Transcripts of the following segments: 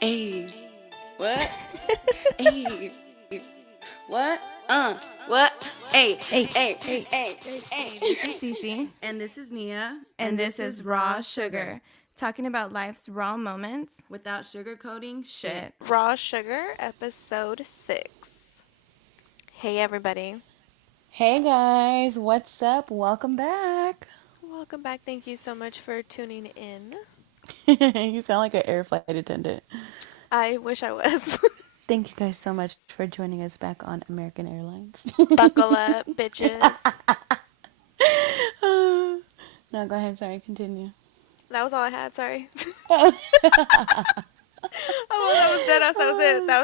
Hey, what? Hey, what? What? Hey, Hey, hey, hey, hey, hey, hey. this is Cece, And this is Nia. and this is Raw Sugar, talking about life's raw moments. Without sugarcoating shit. Raw Sugar, episode 6. Hey, everybody. Hey guys, what's up? Welcome back. Welcome back. Thank you so much for tuning in. You sound like an air flight attendant. I wish I was. Thank you guys so much for joining us back on American Airlines. Buckle up, bitches. No, go ahead. Sorry, continue. That was all I had. Sorry. Oh. Oh, well, that was dead ass. That was it. That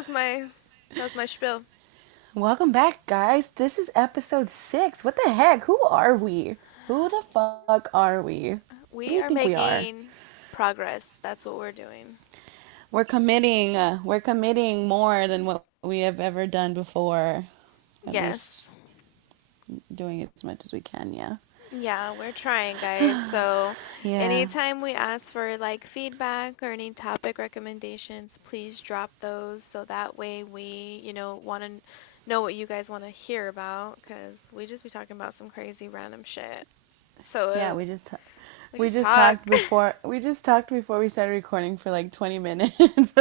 was my spiel. Welcome back, guys. This is episode 6. What the heck? Who are we? Who the fuck are we? Who do We you are think we are? making progress. That's what we're doing. We're committing. We're committing more than what we have ever done before. At least Yes. doing as much as we can. Yeah. Yeah, we're trying, guys. So, Yeah. anytime we ask for like feedback or any topic recommendations, please drop those so that way we, want to know what you guys want to hear about because we just be talking about some crazy random shit. So, Yeah, we we just just talk. talked before we started recording for like 20 minutes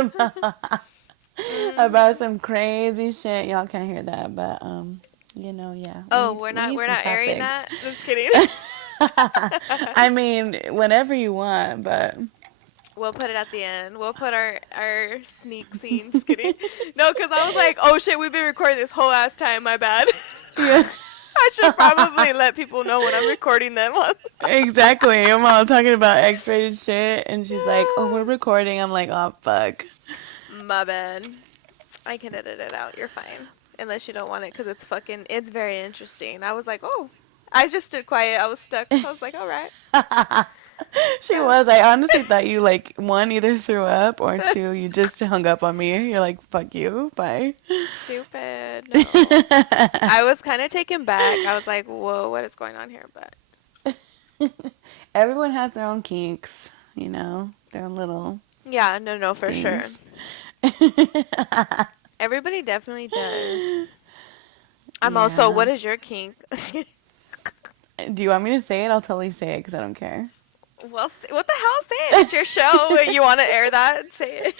about some crazy shit. Y'all can't hear that, but yeah. Oh, We we're need not we're some not airing topics. that. I'm just kidding. I mean, whenever you want, but We'll put it at the end. We'll put our sneak scene. Just kidding. No, because I was like, oh shit, we've been recording this whole ass time. My bad. yeah. I should probably let people know when I'm recording them. Exactly. I'm all talking about X-rated shit and she's like, "Oh, we're recording." I'm like, "Oh, fuck." My bad. I can edit it out. You're fine. Unless you don't want it because it's very interesting. I was like, oh. I just stood quiet. I was stuck. I was like, all right. She So, was. I honestly thought you like one either threw up or two you just hung up on me. You're like, "Fuck you. Bye." stupid. No. I was kind of taken back. I was like, whoa, what is going on here? But Everyone has their own kinks, their own little yeah, no, for sure. things. Everybody definitely does. I'm also, Yeah. what is your kink? Do you want me to say it? I'll totally say it because I don't care. Well, what the hell? Say it. It's your show. You want to air that? Say it.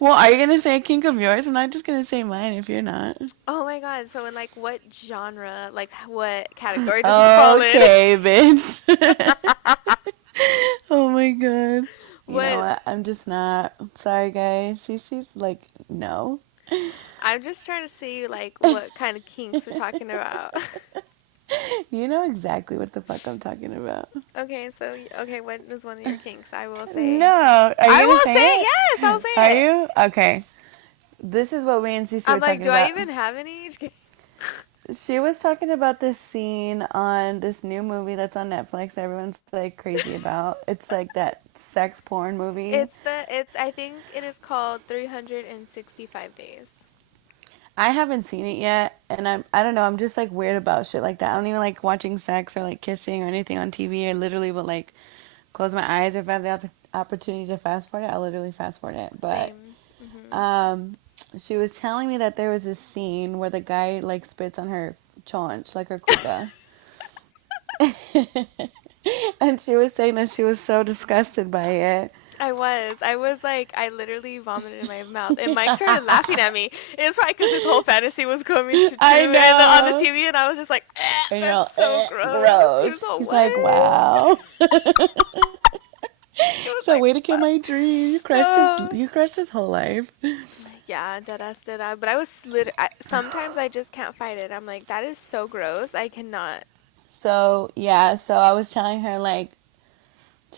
Well, are you going to say a kink of yours? I'm not just going to say mine if you're not. Oh my god. So in like what genre, like what category does this fall in? Okay, bitch. Oh my god. You know What what? I'm just not. Sorry, guys. Cece's like, no. I'm just trying to see like what kind of kinks we're talking about. You know exactly what the fuck I'm talking about. Okay, what is one of your kinks? I will say. No. Are you I going to will say say it? yes, I'll say Are it. you? Okay. This is what me and Cece I'm were like, talking do I about. even have any? She was talking about this scene on this new movie that's on Netflix everyone's like crazy about. It's like that sex porn movie. I think it is called 365 days. I haven't seen it yet, and I don't know, I'm just like weird about shit like that. I don't even like watching sex or like kissing or anything on TV. I literally will like close my eyes if I have the opportunity to fast forward it. I'll literally fast forward it. But Same. um, she was telling me that there was this scene where the guy like spits on her chonch, like her cuca. And she was saying that she was so disgusted by it. I was like, I literally vomited in my mouth, and Mike started laughing at me. It was probably because his whole fantasy was coming to I true, and on the know. TV, and I was just like, And you're all, that's so gross. He was gross. all, He's what? like, wow. He was So like, way to kill my dream. uh, You crushed his whole life. yeah, deadass, deadass. But sometimes I just can't fight it. I'm like, that is so gross. I cannot. So yeah, so I was telling her like,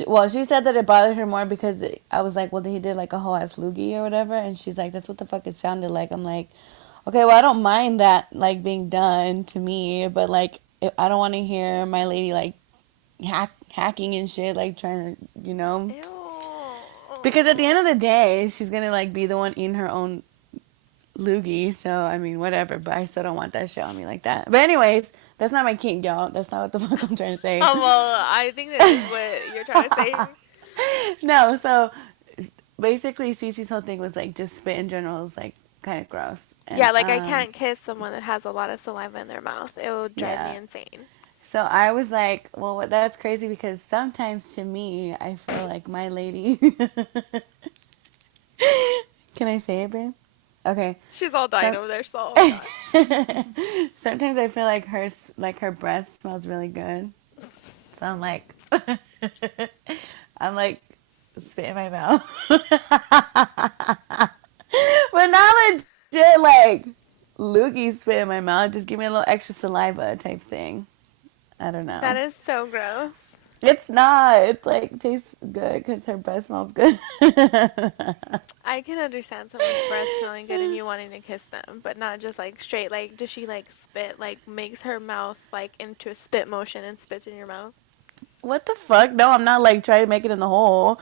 well, she said that it bothered her more because I was like, well, he did like a whole ass loogie or whatever, and she's like, that's what the fuck it sounded like. I'm like, okay, well, I don't mind that like being done to me, but like, I don't want to hear my lady like hacking and shit, like trying to, because at the Ew. end of the day, she's gonna like be the one eating her own loogie. So I mean, whatever. But I still don't want that shit on me like that. But anyways, that's not my kink, y'all. That's not what the fuck I'm trying to say. Oh, well, I think that is what you're trying to say. No, so basically Cece's whole thing was like just spit in general is like kind of gross. Yeah, And like I can't kiss someone that has a lot of saliva in their mouth. It will drive me yeah. insane. So I was like, well, that's crazy because sometimes to me, I feel like my lady. Can I say it, babe? Okay. She's all dying So over there, so oh my god. sometimes I feel like her breath smells really good. So I'm like, I'm like, spit in my mouth. But not legit like loogie spit in my mouth. Just give me a little extra saliva type thing. I don't That know. is so gross. It's not. It's like tastes good because her breath smells good. I can understand someone's breath smelling good and you wanting to kiss them, but not just like straight. Like, does she like spit, like makes her mouth like into a spit motion and spits in your mouth? What the fuck? No, I'm not like trying to make it in the hole.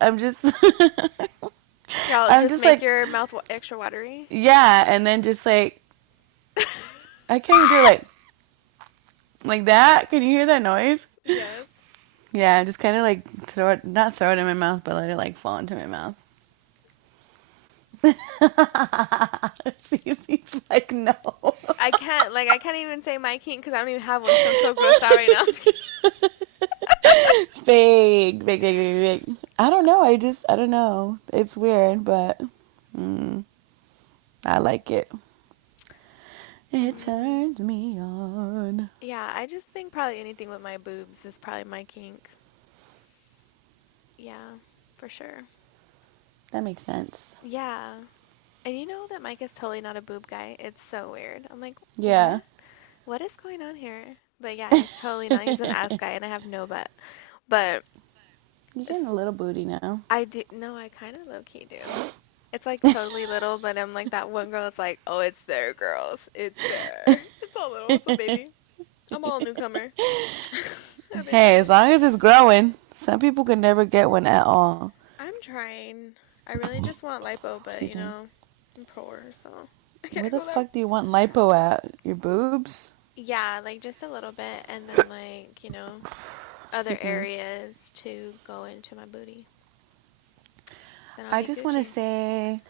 I'm just, Y'all I'm just just make like, your mouth extra watery? yeah, and then just like, I can't even do it like that. Can you hear that noise? Yes. Yeah, just kind of like throw it, not throw it in my mouth, but let it like fall into my mouth. Cece's like, no. I can't even say my kink because I don't even have one, so I'm so grossed out right now. Fake, fake, fake, fake, fake. I don't know. I don't know. It's weird, but mm, I like it. It turns me on. Yeah, I just think probably anything with my boobs is probably my kink. Yeah, for sure. That makes sense. Yeah. And you know that Mike is totally not a boob guy. It's so weird. I'm like, Yeah. what? What is going on here? But yeah, he's totally not. He's an ass guy, and I have no butt. But You're getting a it's- little booty now. I do. No, I kind of low key do. It's like totally little, but I'm like that one girl. It's like, oh, it's there, girls. It's there. It's all little. It's a baby. I'm all newcomer. I've been Hey, as trying. long as it's growing, some people can never get one at all. I'm trying. I really just want lipo, but Excuse me. I'm poor, so I Where can't the go there. fuck do you want lipo at? Your boobs? Yeah, like just a little bit, and then like other Excuse me. areas to go into my booty. Then I'll I be just want to Gucci. say,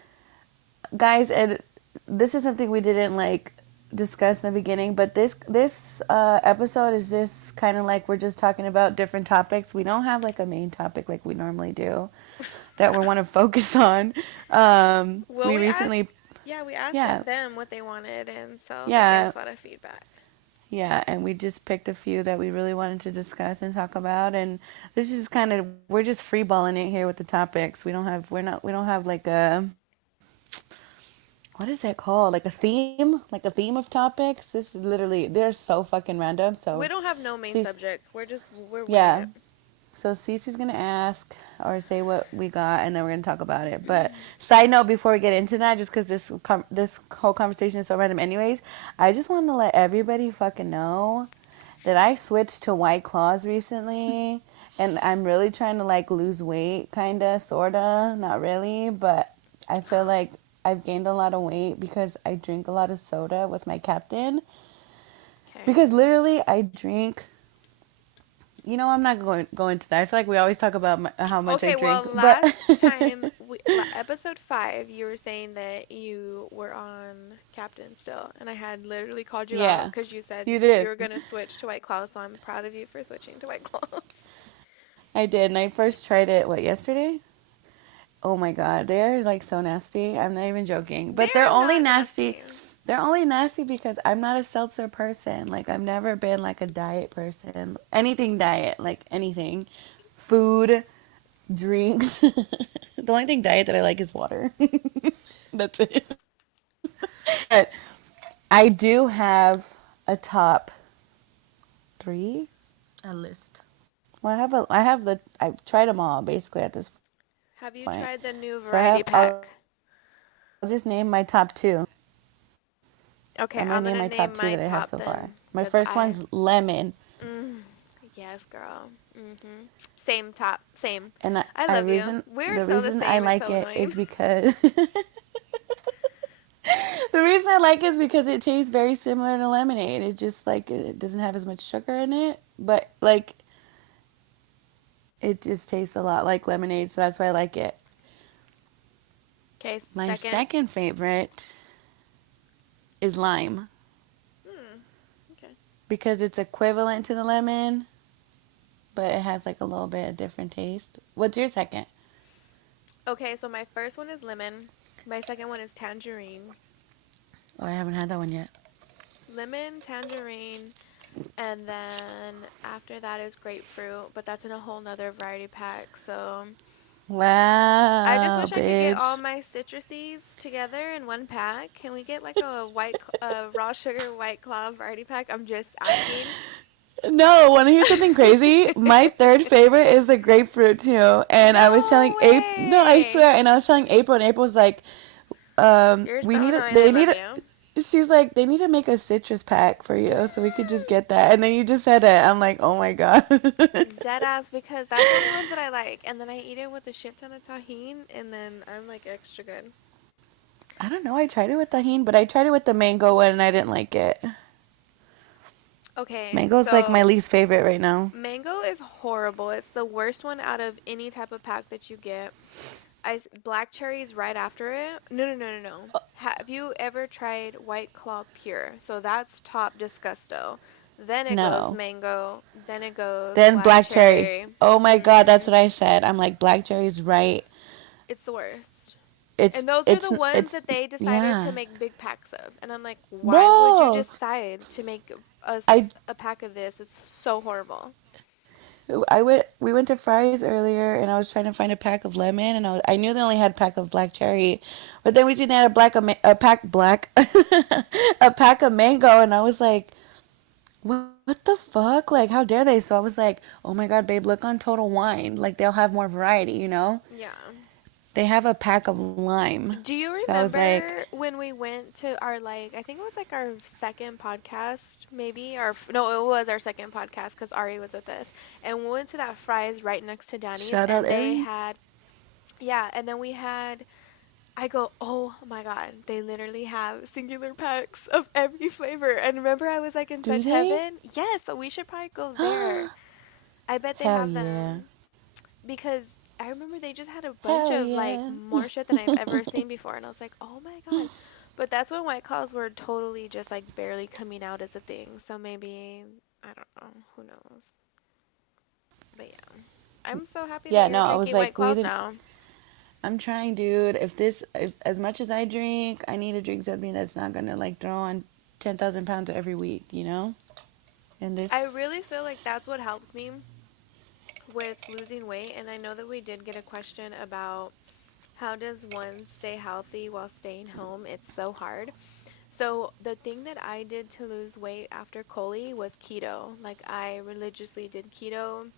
guys, and this is something we didn't like discuss in the beginning, but this episode is just kind of like we're just talking about different topics. We don't have like a main topic like we normally do that we want to focus on. Well, We recently, we asked yeah, them what they wanted, and so they gave yeah, us a lot of feedback. yeah, and we just picked a few that we really wanted to discuss and talk about, and this is kind of we're just freeballing it here with the topics. We don't have like a what is that called? Like a theme of topics. This is literally they're so fucking random. We So, don't have no main see, subject. We're winging yeah. it. So Cece's gonna ask or say what we got, and then we're gonna talk about it. But side note, before we get into that, just because this whole conversation is so random, anyways, I just want to let everybody fucking know that I switched to White Claws recently, and I'm really trying to like lose weight, kinda, sorta, not really, but I feel like I've gained a lot of weight because I drink a lot of soda with my captain. Okay. Because literally, I drink. You know, I'm not going to that. I feel like we always talk about how much I Okay. drink, Well, but last time, episode 5, you were saying that you were on Captain still, and I had literally called you out yeah, because you said you you did. were gonna switch to White Claw. So I'm proud of you for switching to White Claws. I did, and I first tried it yesterday. Oh my god, they're like so nasty. I'm not even joking, They but they're are only not nasty. nasty. They're only nasty because I'm not a seltzer person. Like I've never been like a diet person. Anything diet, like anything, food, drinks. The only thing diet that I like is water. That's it. But I do have a top 3, a list. Well, I've tried them all basically at this point. Have you So tried the new I'll variety just pack? name my top 2. I'm gonna Okay, name I'm my gonna top 2 name that I my have so top far. then, My cause first one's lemon, yes, girl. Same top, same. and I love you. We're the so the reason I same. It's like so it annoying. is because the reason I like it is because it tastes very similar to lemonade. It's just like it doesn't have as much sugar in it, but like it just tastes a lot like lemonade, so that's why I like it. Okay, My second. second favorite is lime Okay. because it's equivalent to the lemon, but it has like a little bit of different taste. What's your second? Okay, so my first one is lemon. My second one is tangerine. Oh, I haven't had that one yet. Lemon, tangerine, and then after that is grapefruit, but that's in a whole nother variety pack. So I just Wow, wish I could get all bitch. my citruses together in one pack. Can we get like a raw sugar white claw variety pack? I'm just asking. No, want to hear something crazy? My third favorite is the grapefruit too. And I was No telling April, no, I way! swear, and I was telling April, and April was like, You're we so need a, annoying. I they need love a, you. she's like, they need to make a citrus pack for you so we could just get that. And then you just said it. I'm like, oh my God. Dead ass because that's the only ones that I like. And then I eat it with a shit ton of tahini and then I'm like extra good. I don't know. I tried it with tahini, but I tried it with the mango one and I didn't like it. Okay, Mango's like my so least favorite right now. mango is horrible. It's the worst one out of any type of pack that you get. Black cherries right after it. No, no, no, no, no. Have you ever tried White Claw Pure? So that's top disgusto. Then it goes No. mango. Then it goes Then black black cherry. cherry. Oh my God, that's what I said. I'm like, black cherry's right. It's the worst. It's And those are it's the ones it's that they decided to yeah. make big packs of. And I'm like, why would you Bro, decide to make us I a pack of this? It's so horrible. I went we went to Fry's earlier and I was trying to find a pack of lemon and I knew they only had a pack of black cherry, but then we seen they had a pack black a pack of mango and I was like, what the fuck? Like how dare they? So I was like, oh my God, babe, look on Total Wine. Like they'll have more variety, you know? Yeah. They have a pack of lime. Do you So I was like, remember when we went to our like I think it was like our second podcast maybe or no it was our second podcast because Ari was with us and we went to that Fry's right next to Danny's shout out and they Ellie. had yeah and then we had I go oh my god they literally have singular packs of every flavor and remember I was like in Do such they? heaven yes so we should probably go there I bet they Hell have yeah. them because I remember they just had a bunch Hell of like yeah. more shit than I've ever seen before, and I was like, oh my god. But that's when White Claws were totally just like barely coming out as a thing. So maybe I don't know. Who knows? But yeah, I'm so happy that Yeah, you're no, I was drinking White like, we Claws either. now. I'm trying, dude. If as much as I drink, I need to drink something that's not gonna like throw on 10,000 pounds every week, you know? And I this, really feel like that's what helped me with losing weight. And I know that we did get a question about how does one stay healthy while staying home. It's so hard. So the thing that I did to lose weight after coli was keto. Like I religiously did keto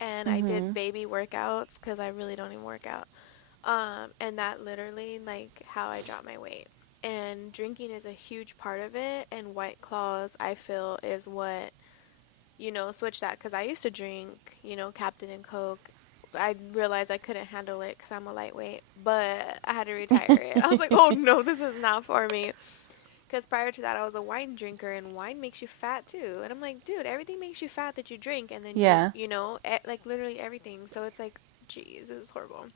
and I did baby workouts because I really don't even work out. And that literally like how I dropped my weight. And drinking is a huge part of it. And White Claws, I feel, is what switch that because I used to drink, Captain and Coke. I realized I couldn't handle it because I'm a lightweight, but I had to retire it. I was like, oh no, this is not for me. Because prior to that, I was a wine drinker, and wine makes you fat too. And I'm like, dude, everything makes you fat that you drink, and then yeah, like literally everything. So it's like, geez, this is horrible.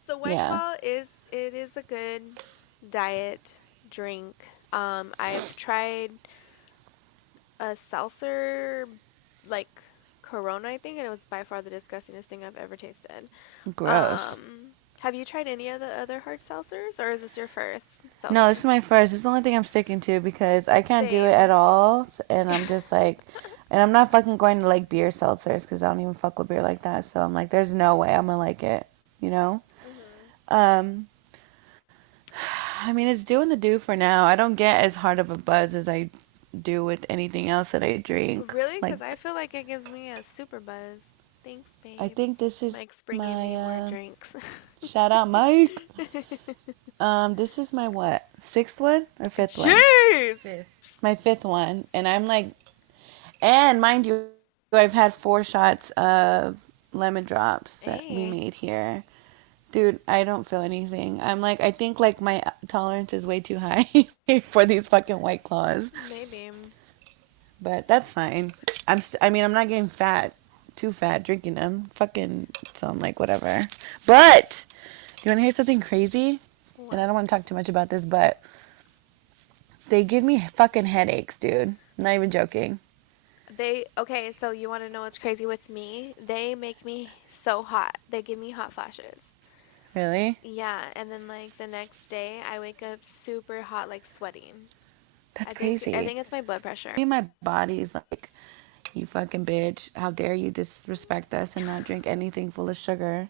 So White yeah. Claw is a good diet drink. I've tried a seltzer, like Corona, I think, and it was by far the disgustingest thing I've ever tasted. Gross. Have you tried any of the other hard seltzers, or is this your first No, seltzer? this is my first. It's the only thing I'm sticking to because I can't do it Same. at all. And I'm just like, and I'm not fucking going to like beer seltzers because I don't even fuck with beer like that. So I'm like, there's no way I'm gonna like it, you know? Hmm. Um, I mean, it's doing the do for now. I don't get as hard of a buzz as I do with anything else that I drink. Really? Like, Because I feel like it gives me a super buzz. Thanks, I babe. think this is Mike's bringing my me more drinks. shout out, Mike. This is my what? Sixth one or fifth one? Jeez! My fifth one, and I'm like, and mind you, I've had 4 shots of lemon drops that we Hey, made here. Dude, I don't feel anything. I'm like, I think like my tolerance is way too high for these fucking White Claws. maybe. But that's fine. I mean, I'm not getting too fat drinking them. Fucking, so I'm like, whatever. But You want to hear something crazy? And I don't want to What? talk too much about this, but they give me fucking headaches, dude. Not even joking. Okay, so you want to know what's crazy with me? They make me so hot. They give me hot flashes. Really? Yeah, and then like the next day I wake up super hot, like sweating. That's I crazy. think it's my blood pressure. Me and my body's like, you fucking bitch. How dare you disrespect us and not drink anything full of sugar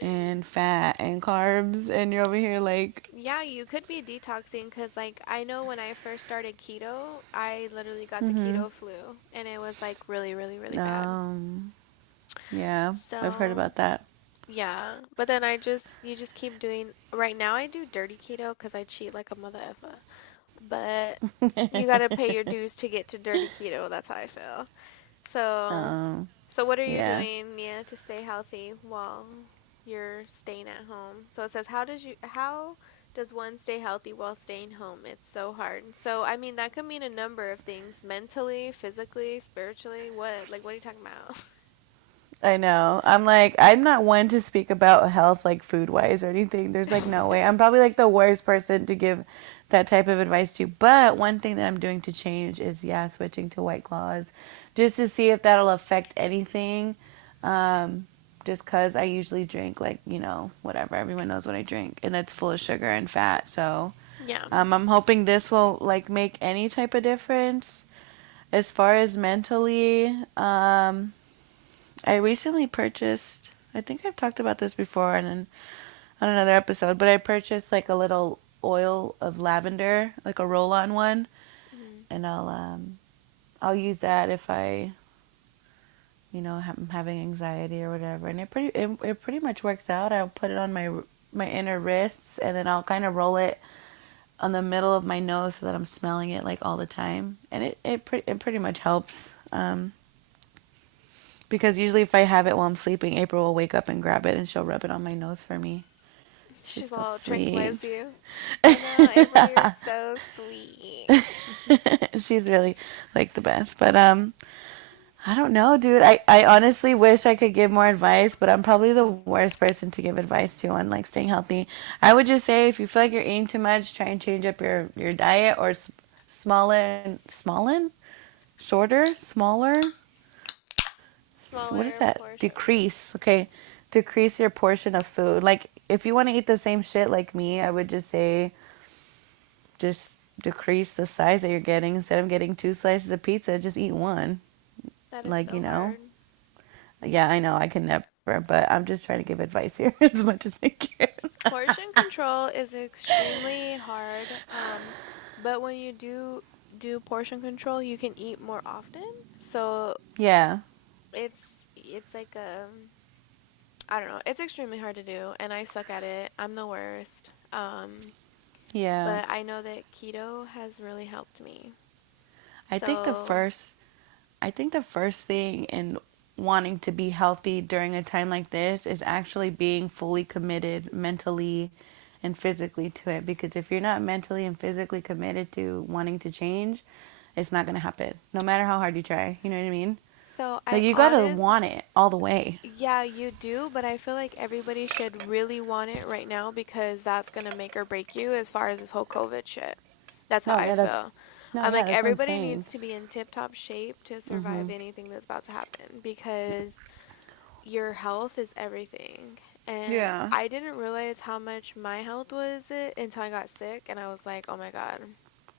and fat and carbs? And you're over here like, Yeah, you could be detoxing because, like, I know when I first started keto, I literally got the keto flu and it was like really, really, really bad. um, yeah, I've heard So, about that. yeah. But then you just keep doing, right now I do dirty keto because I cheat like a mother effer. But you gotta pay your dues to get to dirty keto. That's how I feel. So, um, so what are you yeah. doing, Nia, to stay healthy while you're staying at home? So it says, how does one stay healthy while staying home? It's so hard. So I mean, that could mean a number of things: mentally, physically, spiritually. What are you talking about? I know. I'm like, I'm not one to speak about health like food wise or anything. There's like no way. I'm probably like the worst person to give that type of advice to. But one thing that I'm doing to change is, yeah, switching to White Claws just to see if that'll affect anything. Um, just because I usually drink like, whatever. Everyone knows what I drink. And that's full of sugar and fat. So Yeah. I'm hoping this will like make any type of difference. As far as mentally, I recently purchased, I think I've talked about this before on another episode, but I purchased like a little oil of lavender, like a roll-on one, Mhm. and I'll use that if I, am having anxiety or whatever. And it pretty much works out. I'll put it on my inner wrists, and then I'll kind of roll it on the middle of my nose so that I'm smelling it like all the time. And it pretty much helps. Because usually if I have it while I'm sleeping, April will wake up and grab it and she'll rub it on my nose for me. She's She's so all sweet. tranquilize you. I know, April, you're so sweet. She's really like the best. But I don't know, dude. I honestly wish I could give more advice, but I'm probably the worst person to give advice to on like staying healthy. I would just say if you feel like you're eating too much, try and change up your diet or smaller. What is Smaller that? portion. Decrease. Okay. Decrease your portion of food. Like, if you want to eat the same shit like me, I would just say, just decrease the size that you're getting. Instead of getting two slices of pizza, just eat one. That is Like, so hard. Yeah, I know. I can never, but I'm just trying to give advice here as much as I can. Portion control is extremely hard, but when you do portion control, you can eat more often. So Yeah. it's like I don't know. It's extremely hard to do, and I suck at it. I'm the worst. Yeah. But I know that keto has really helped me. I think the So first I think the first thing in wanting to be healthy during a time like this is actually being fully committed mentally and physically to it. Because if you're not mentally and physically committed to wanting to change, it's not going to happen. No matter how hard you try. You know what I mean? so Like, I you got to honest want it all the way. Yeah, you do, but I feel like everybody should really want it right now because that's gonna make or break you as far as this whole COVID shit. That's how No, I yeah, feel. no, I'm yeah, like, that's what I'm everybody saying. needs to be in tip top shape to survive anything that's about to happen because your health is everything. And Yeah. I didn't realize how much my health was it until I got sick and I was like, oh my God.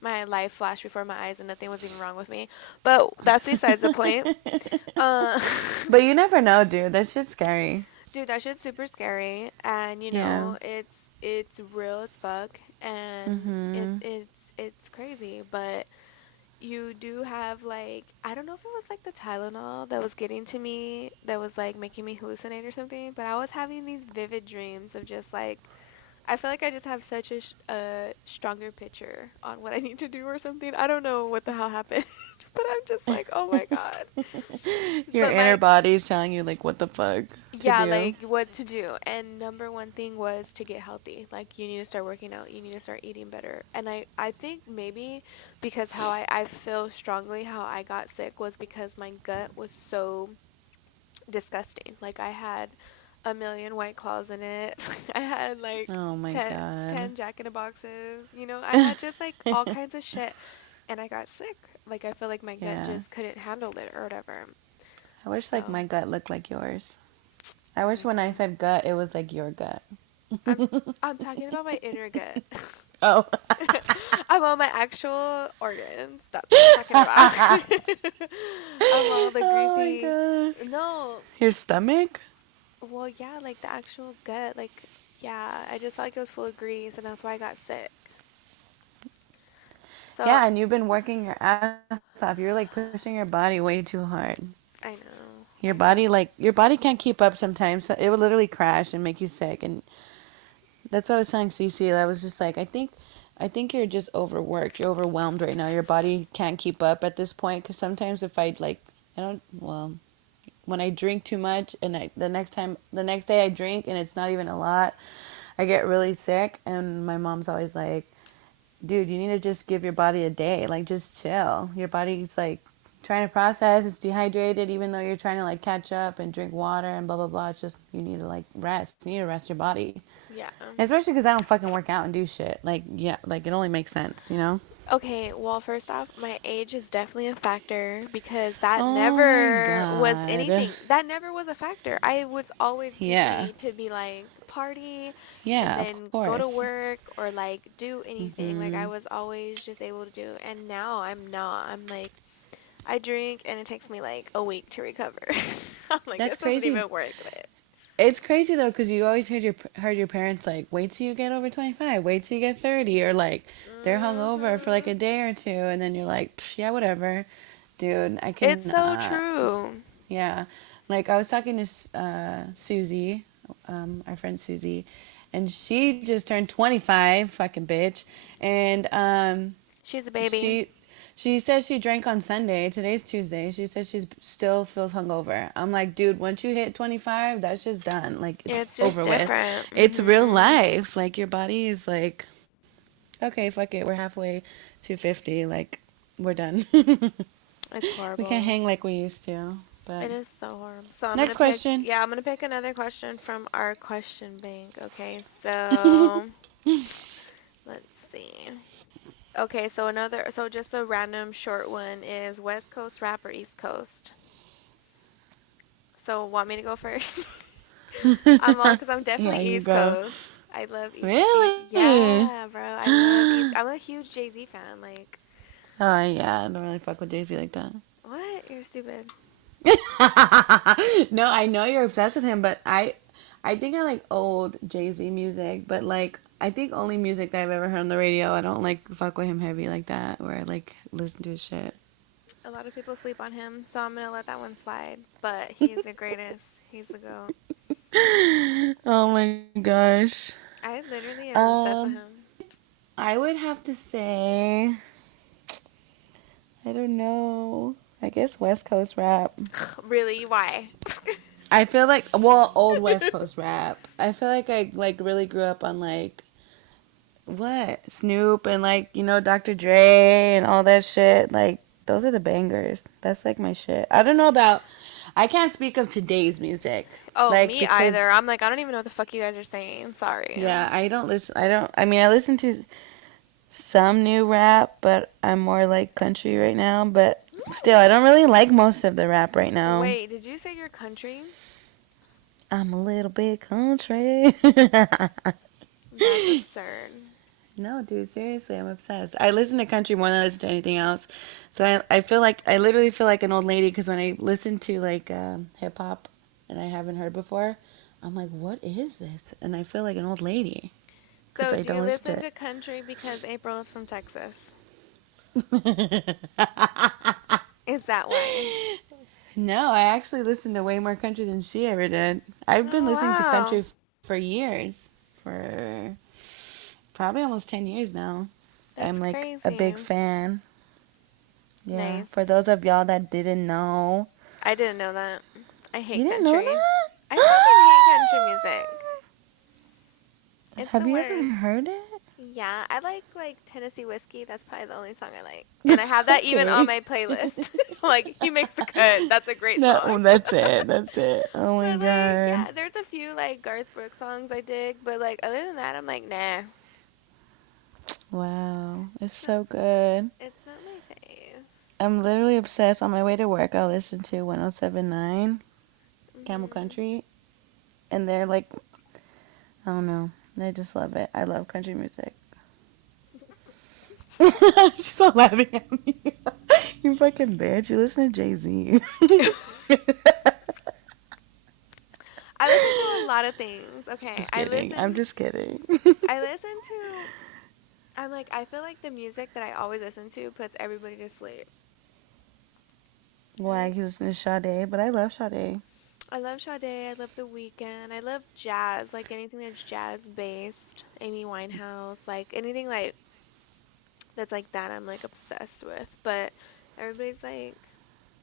My life flashed before my eyes and nothing was even wrong with me. But that's besides the point. Uh, But you never know, dude. That shit's scary. Dude, that shit's super scary, and Yeah. it's real as fuck, and it's crazy. But you do have like I don't know if it was like the Tylenol that was getting to me, that was like making me hallucinate or something. But I was having these vivid dreams of just like I feel like I just have such a stronger picture on what I need to do or something. I don't know what the hell happened, but I'm just like, oh my God. Your But inner my body's telling you, like, what the fuck to Yeah, do. like what to do. And number one thing was to get healthy. Like you need to start working out. You need to start eating better. And I think maybe because how I feel strongly how I got sick was because my gut was so disgusting. Like I had a million White Claws in it. I had like Oh my 10 god. Jack in the Boxes. You know, I had just like all kinds of shit. And I got sick. Like, I feel like my gut Yeah. just couldn't handle it or whatever. I wish like So, my gut looked like yours. I oh wish my when I God. said gut, it was like your gut. I'm, I'm talking about my inner gut. Oh. I'm on my actual organs. That's what I'm talking about. I'm all the Oh my greasy. god. No, Your stomach? well, yeah, like the actual gut. Like, yeah, I just felt like it was full of grease, and that's why I got sick. So, Yeah, and you've been working your ass off. You're like pushing your body way too hard. I know, Your I body know. like your body can't keep up sometimes. So it will literally crash and make you sick. And that's what I was telling Cece. I was just like, I think you're just overworked. You're overwhelmed right now. Your body can't keep up at this point. Because sometimes if I like, I don't. Well, when I drink too much, and the next day I drink, and it's not even a lot, I get really sick. And my mom's always like, dude, you need to just give your body a day. Like, just chill. Your body's like trying to process. It's dehydrated, even though you're trying to like catch up and drink water and blah blah blah. It's just you need to like rest. You need to rest your body. Yeah. Especially because I don't fucking work out and do shit. Like, yeah, like it only makes sense, you know? Okay, well, first off, my age is definitely a factor because that Oh my never was god. anything. That never was a factor. I was always Yeah. Gucci to be like party and Yeah, of then go to course. work or like do anything. Like I Hmm. was always just able to do. And now I'm not. I'm like, I drink and it takes me like a week to recover. I'm like, That's this isn't crazy. even worth it. It's crazy though, because you always heard your parents like, wait till you get over 25, wait till you get 30, or like they're hungover for like Hmm. a day or two, and then you're like, "Psh, yeah, whatever, dude, I It's so cannot. true. Yeah, like I was talking to Susie, our friend Susie, and she just turned 25, fucking bitch, and She's a baby. she she says she drank on Sunday. Today's Tuesday. She says she still feels hungover. I'm like, dude, once you hit 25, that's just done. Like it's It's just over with. different. It's real Hmm. life. Like your body is like, okay, fuck it. We're halfway to 50. Like we're done. It's We can't horrible. hang like we used to. But It is so horrible. So I'm gonna next pick. question. Yeah, I'm gonna pick another question from our question bank. Okay, so let's see. Okay, so another. So just a random short one is West Coast rap or East Coast. So want me to go first? I'm all because I'm Yeah, definitely you East go. Coast. I love Really? Yeah, bro. I love East. I'm a huge Jay Z fan. Like, Oh yeah, I don't really fuck with Jay-Z like that. what? You're stupid. No, I know you're obsessed with him, but I think I like old Jay Z music, but like I think only music that I've ever heard on the radio. I don't like fuck with him heavy like that, where I like listen to his shit. A lot of people sleep on him, so I'm gonna let that one slide. But he's the greatest. He's the GOAT. Oh my gosh. I literally am obsessed with Um, him. I would have to say, I don't know. I guess West Coast rap. Really? Why? I feel like, well, old West Coast rap. I feel like I like really grew up on like what Snoop and like Dr. Dre and all that shit. Like those are the bangers. That's like my shit. I don't know about. I can't speak of today's music, Oh, like me either. because I'm like, I don't even know what the fuck you guys are saying. Sorry. yeah, I don't listen. I don't. I mean, I listen to some new rap, but I'm more like country right now. But still, I don't really like most of the rap right now. Wait, did you say you're country? I'm a little bit country. That's absurd. No, dude, seriously, I'm obsessed. I listen to country more than I listen to anything else. So I feel like, I literally feel like an old lady because when I listen to like hip hop and I haven't heard before, I'm like, what is this? And I feel like an old lady because So, I do you don't listen listen to to country because April is from Texas? it. Is that why? No, I actually listen to way more country than she ever did. I've been Oh, listening to wow. country for years, for probably almost 10 years now. I'm That's like a crazy. big fan. Yeah, Nice. for those of y'all that didn't know. I didn't know that. I You hate didn't know country. that? I fucking hate country music. It's Have the you ever worst. heard it? Yeah, I like Tennessee Whiskey. That's probably the only song I like. And I have that even on Okay. my playlist. Like, he makes a cut. That's a great No, song. well, that's it. That's it. Oh my But like, god. yeah, there's a few like Garth Brooks songs I dig, but like other than that, I'm like, nah. Wow. It's It's not so good. it's not my fave. I'm literally obsessed. On my way to work, I'll listen to 1079 Camel Hmm. Country. And they're like, I don't know. I just love it. I love country music. She's all laughing at me. You fucking bitch. You listen to Jay-Z. I listen to a lot of things. Okay, Just kidding. I'm just kidding. I listen to I'm like I feel like the music that I always listen to puts everybody to sleep. Why Like you listen to Sade? But I love Sade. I love Sade, I love The Weeknd, I love jazz, like anything that's jazz based, Amy Winehouse, like anything like that's like that I'm like obsessed with. But everybody's like,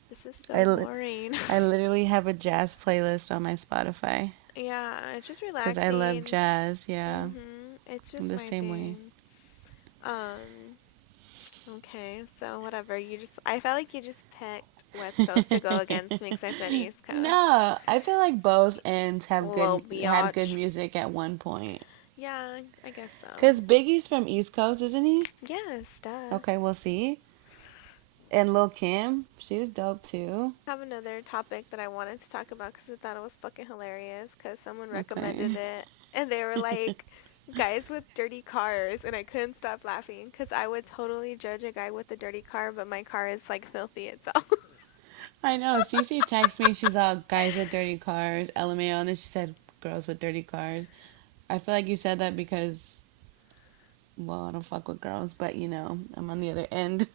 this is I, so li- boring. I literally have a jazz playlist on my Spotify Yeah, it's just because I love relaxing. jazz. Yeah, It's I'm just the my same way. thing. Um, okay, so whatever. I felt like you just picked West Coast to go against me because I said East Coast. No, I feel like both ends have Little had good biatch. music at one point. Yeah, I guess so. Cause Biggie's from East Coast, isn't he? Yes, duh. Okay, we'll see. And Lil Kim, she was dope too. I have another topic that I wanted to talk about because I thought it was fucking hilarious because someone recommended Okay. it and they were like, guys with dirty cars, and I couldn't stop laughing because I would totally judge a guy with a dirty car, but my car is like filthy itself. I know. Cece texted me. She's all guys with dirty cars, LMAO, and then she said girls with dirty cars. I feel like you said that because, well, I don't fuck with girls, but I'm on the other end.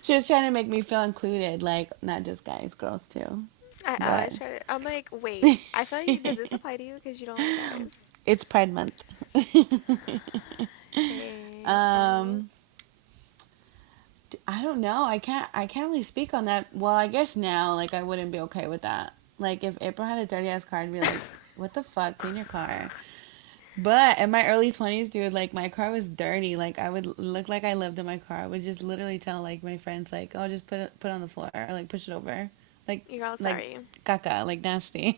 She was trying to make me feel included, like not just guys, girls too. I But always try to. I'm like, wait. I feel like does this apply to you because you don't like guys? it's Pride Month. Hey, um, I don't know. I can't really speak on that. Well, I guess now, like, I wouldn't be okay with that. Like, if April had a dirty ass car, I'd be like, what the fuck? Clean your car. But in my early 20s, dude, like, my car was dirty. Like, I would look like I lived in my car. I would just literally tell, like, my friends, like, oh, just put it on the floor. Or, like, push it over. you're all Like, sorry. caca. Like, nasty.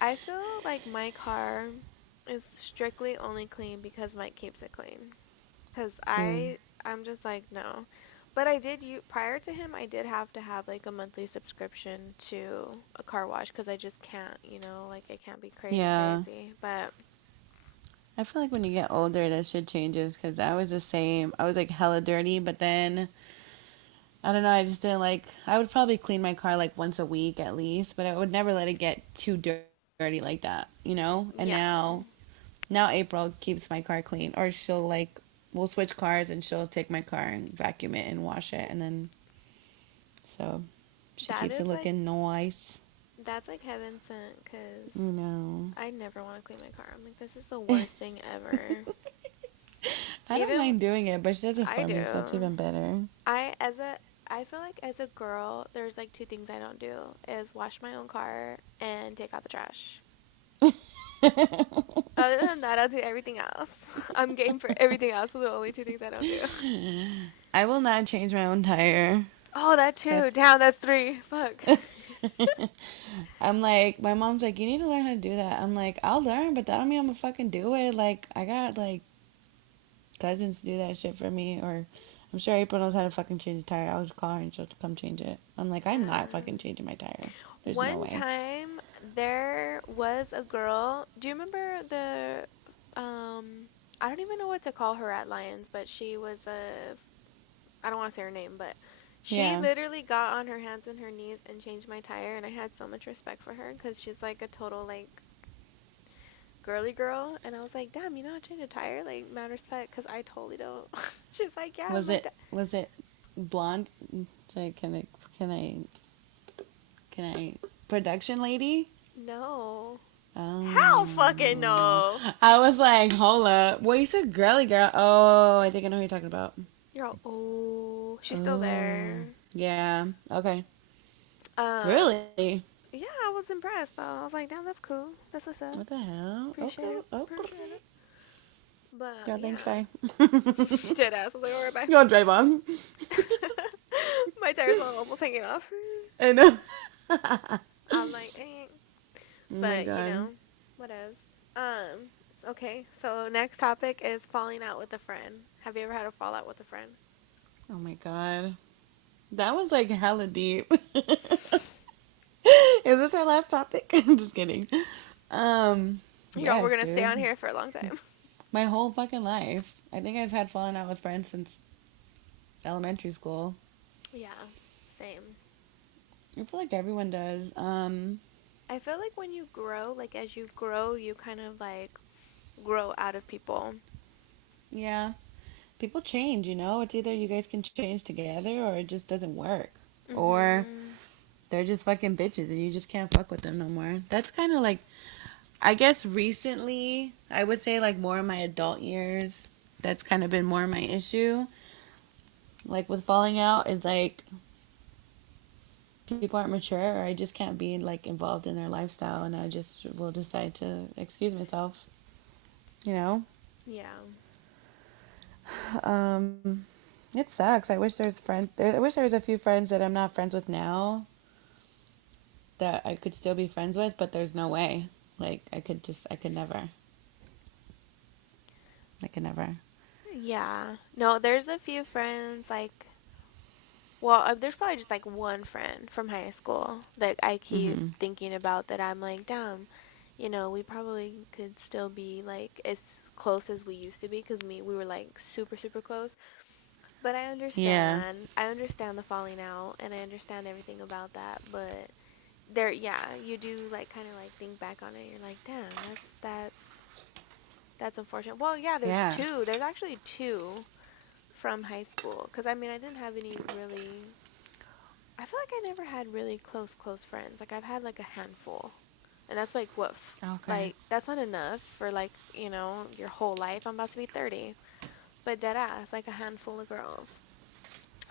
I feel like my car is strictly only clean because Mike keeps it clean. Cause Mm. I'm just like no, but I did you prior to him I did have to have like a monthly subscription to a car wash because I just can't like I can't be Yeah. crazy. But I feel like when you get older, that shit changes. Because I was the same. I was, like, hella dirty. But then I don't know. I just didn't like. I would probably clean my car like once a week at least, but I would never let it get too dirty like that. And yeah, now April keeps my car clean, or she'll like we'll switch cars and she'll take my car and vacuum it and wash it, and then so she that keeps it is like looking nice. that's like heaven sent because You know. I never want to clean my car. I'm like this is the worst thing ever. I don't Even mind doing it, but she does it I for me, so it's do. even better. I feel like as a girl, there's like two things I don't do is wash my own car and take out the trash. Other than that, I'll do everything else. I'm game for everything else. Those are the only two things I don't do. I will not change my own tire. Oh, that too. That's Damn, that's three. Fuck. I'm like, my mom's like, you need to learn how to do that. I'm like, I'll learn, but that don't mean I'm gonna fucking do it. Like, I got like cousins to do that shit for me, or I'm sure April knows how to fucking change a tire. I'll just call her and she'll come change it. I'm like, I'm not Yeah. fucking changing my tire. There's no One way. time, there was a girl. Do you remember I don't even know what to call her at Lions, but she was I don't want to say her name, but she Yeah. literally got on her hands and her knees and changed my tire, and I had so much respect for her because she's like a total like girly girl, and I was like, damn, you know how to change a tire? Like, mad respect, because I totally don't. She's like, yeah, Was it blonde? Like, can I production lady? no. Hell fucking Oh. no. I was like, hold up. Well, you said girly girl. Oh, I think I know who you're talking about. You're all, oh, she's still Oh. there. Yeah. Okay. Um, Really? yeah, I was impressed though. I was like, damn, that's cool. That's what's up. What the hell? Appreciate Okay. it. Okay. Appreciate it. But Yo, thanks, yeah, bye. dead ass. I was like, alright, bye. Yo, drive on. My tires are almost hanging off. I know. I'm like, eh. Oh my But you god. know, whatevs. Okay. So next topic is falling out with a friend. Have you ever had a fallout with a friend? Oh my god. That was like hella deep. Is this our last topic? I'm just kidding. Y'all, we're Yes, gonna stay on dude. here for a long time. My whole fucking life. I think I've had falling out with friends since elementary school. Yeah, same. I feel like everyone does. I feel like when you grow, like as you grow, you kind of like grow out of people. Yeah. People change, you know? It's either you guys can change together or it just doesn't work. Or Mhm. they're just fucking bitches and you just can't fuck with them no more. That's kind of like, I guess recently, I would say like more in my adult years, that's kind of been more my issue. Like with falling out, it's like people aren't mature or I just can't be like involved in their lifestyle and I just will decide to excuse myself, you know? Yeah. Um, it sucks. I wish there's friends. I wish there was a few friends that I'm not friends with now that I could still be friends with, but there's no way. Like I could never. I could never. Yeah. No, there's a few friends like well, there's probably just like one friend from high school that I keep Mhm. thinking about that I'm like, damn, we probably could still be like as close as we used to be because we were like super, super close. But Yeah. I understand the falling out and I understand everything about that. But there, yeah, you do like kind of like think back on it. You're like, damn, that's unfortunate. Well, yeah, there's Yeah. two. There's actually two from high school because I mean I didn't have any really I feel like I never had really close friends. Like I've had like a handful. And that's like what Okay. like that's not enough for like, your whole life. I'm about to be 30. But dead ass like a handful of girls.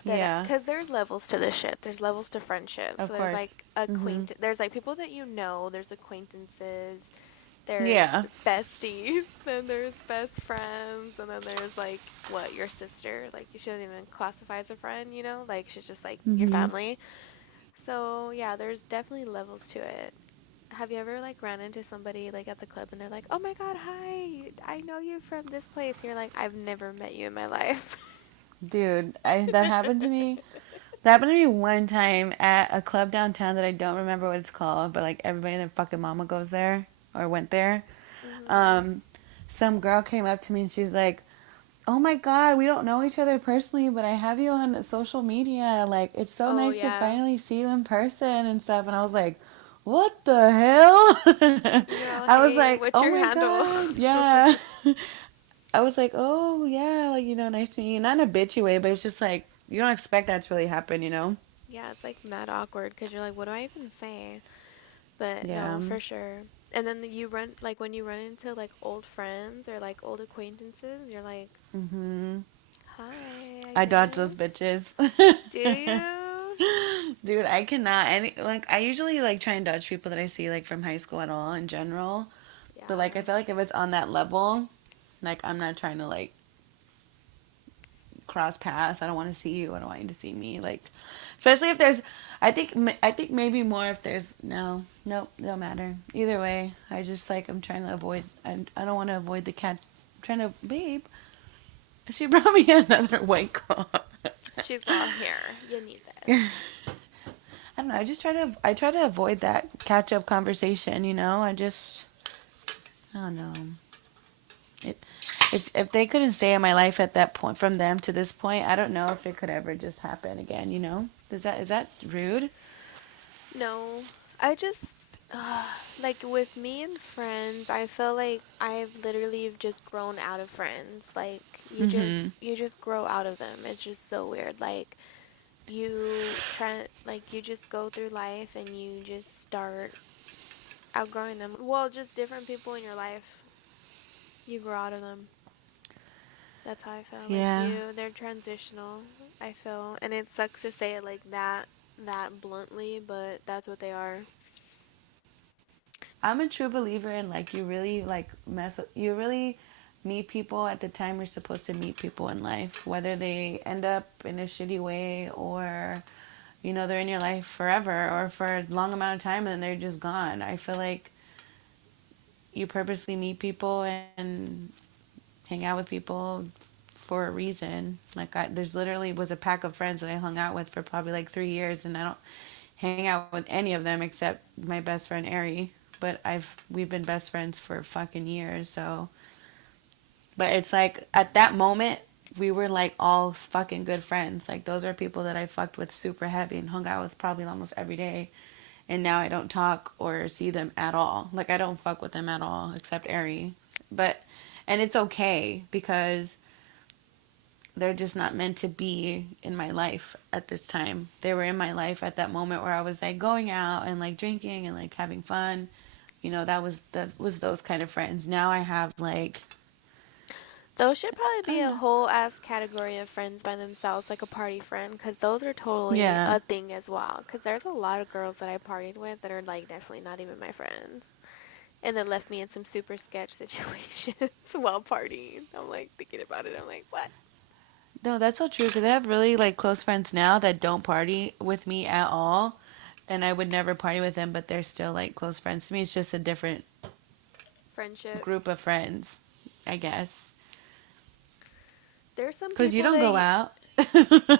That Yeah. cuz there's levels to this shit. There's levels to friendship. Of So there's course. like Mhm. there's like people that you know, there's acquaintances, there's Yeah. besties, then there's best friends, and then there's like what, your sister, like you shouldn't even classify as a friend, like she's just like your Mhm. family. So yeah, there's definitely levels to it. Have you ever like ran into somebody like at the club and they're like, "Oh my god, hi, I know you from this place." And you're like, "I've never met you in my life." Dude, I that happened to me. That happened to me one time at a club downtown that I don't remember what it's called, but like everybody and their fucking mama goes there or went there. Mhm. Um, some girl came up to me and she's like, "Oh my God, we don't know each other personally, but I have you on social media. Like, it's so Oh nice to yeah. finally see you in person and stuff." And I was like, "What the hell?" You're all, I was "Hey, like, what's "Oh your my handle?" God, yeah." I was like, "Oh yeah, like nice to meet you." Not in a bitchy way, but it's just like you don't expect that to really happen, you know? Yeah, it's like mad awkward because you're like, "What do I even say?" But Yeah. no, for sure. And then you run like when you run into like old friends or like old acquaintances, you're like, Mhm. "Hi, I I dodge those guess." bitches. Do you? Dude, I cannot. I usually like try and dodge people that I see like from high school at all in general. But like I Yeah. feel like if it's on that level, like I'm not trying to like cross paths. I don't want to see you. I don't want you to see me. Like, especially if there's. I think maybe more if there's no, nope, it don't matter. Either way, I just like I'm trying to avoid. I don't want to avoid the cat. I'm trying to, babe. She brought me another white claw. She's all here. You need I this. don't know. I try to avoid that catch up conversation. I don't know. It, if they couldn't stay in my life at that point, from them to this point, I don't know if it could ever just happen again. Is that rude? No, I just like with me and friends, I feel like I've literally just grown out of friends. Like Mm-hmm. you just grow out of them. It's just so weird. Like you just go through life and you just start outgrowing them. Well, just different people in your life, you grow out of them. That's how I feel. Like Yeah, they're transitional. I feel, and it sucks to say it like that bluntly, but that's what they are. I'm a true believer in like you really like you really meet people at the time you're supposed to meet people in life, whether they end up in a shitty way or, you know, they're in your life forever or for a long amount of time and then they're just gone. I feel like you purposely meet people and hang out with people for a reason. Like there's literally was a pack of friends that I hung out with for probably like 3 years, and I don't hang out with any of them except my best friend Ari. But we've been best friends for fucking years. So, but it's like at that moment we were like all fucking good friends. Like those are people that I fucked with super heavy and hung out with probably almost every day. And now I don't talk or see them at all. Like I don't fuck with them at all except Ari. But and it's okay because they're just not meant to be in my life at this time. They were in my life at that moment where I was like going out and like drinking and like having fun. You know, that was those kind of friends. Now I have like Those should probably I be don't a know. whole ass category of friends by themselves, like a party friend, because those are totally Yeah. a thing as well. Because there's a lot of girls that I partied with that are like definitely not even my friends, and then left me in some super sketch situations while partying. I'm like thinking about it. I'm like, what? No, that's so true because I have really like close friends now that don't party with me at all. And I would never party with them, but they're still like close friends to me. It's just a different Friendship. group of friends, I guess. There's some Because you people don't that go out.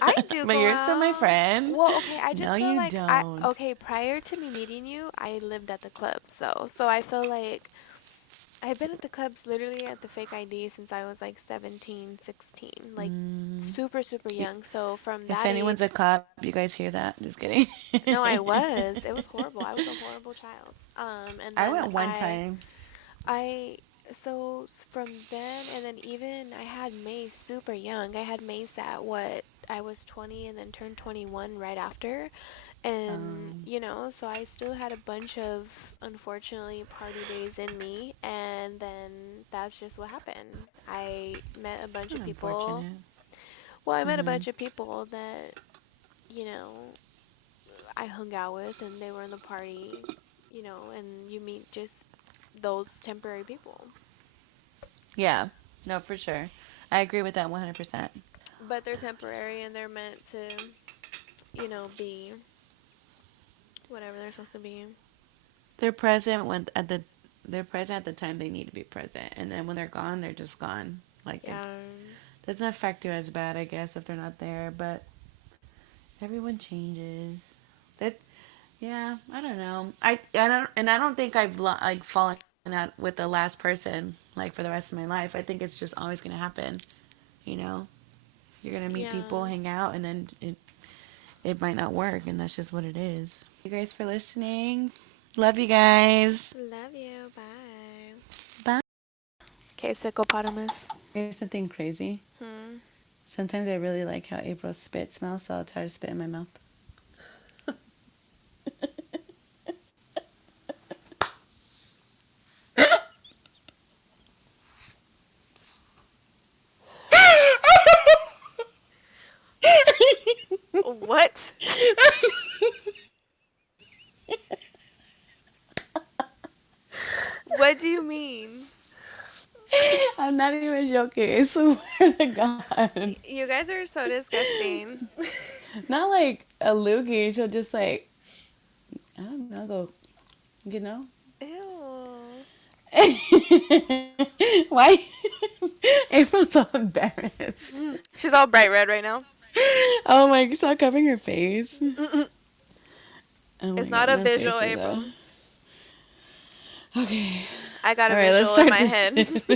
I do But go you're still my out. friend. Well, okay, I No, just feel you like don't. okay, prior to me meeting you, I lived at the clubs though. So I feel like I've been at the clubs literally at the fake ID since I was like 17, 16, like super super young. So from If that anyone's a age, cop, you guys hear that? Just kidding. no, I was. It was horrible. I was a horrible child. And I then went one time. I from then and then even I had Mace super young. I had Mace at what I was 20 and then turned 21 right after. And so I still had a bunch of unfortunately party days in me, and then that's just what happened. I met a It's bunch not of people. unfortunate. Well, I met a bunch of people that, you know, I hung out with and they were in the party, and you meet just those temporary people. Yeah. No, for sure. I agree with that 100%. But they're temporary and they're meant to, be whatever they're supposed to be. They're present they're present at the time they need to be present, and then when they're gone, they're just gone. Like it Yeah. doesn't affect you as bad, I guess, if they're not there. But everyone changes. That yeah, I don't know. I don't think I've like fallen out with the last person like for the rest of my life. I think it's just always gonna happen. You know, you're gonna meet people, Yeah. hang out, and then it might not work, and that's just what it is. You guys for listening. Love you guys. Love you. Bye. Bye. Okay, psychopotamus. Here's something crazy. Hmm. Sometimes I really like how April's spit smells, so I'll try to spit in my mouth. What? What do you mean? I'm not even joking. I swear to God. You guys are so disgusting. Not like a loogie. She'll just like, I don't know, go, you know? Ew. Why? April's so embarrassed. She's all bright red right now. Oh my, stop covering her face. Oh my It's not God, a no, visual, seriously though. April. Okay. I got a All right, let's visual in start my this head. shit.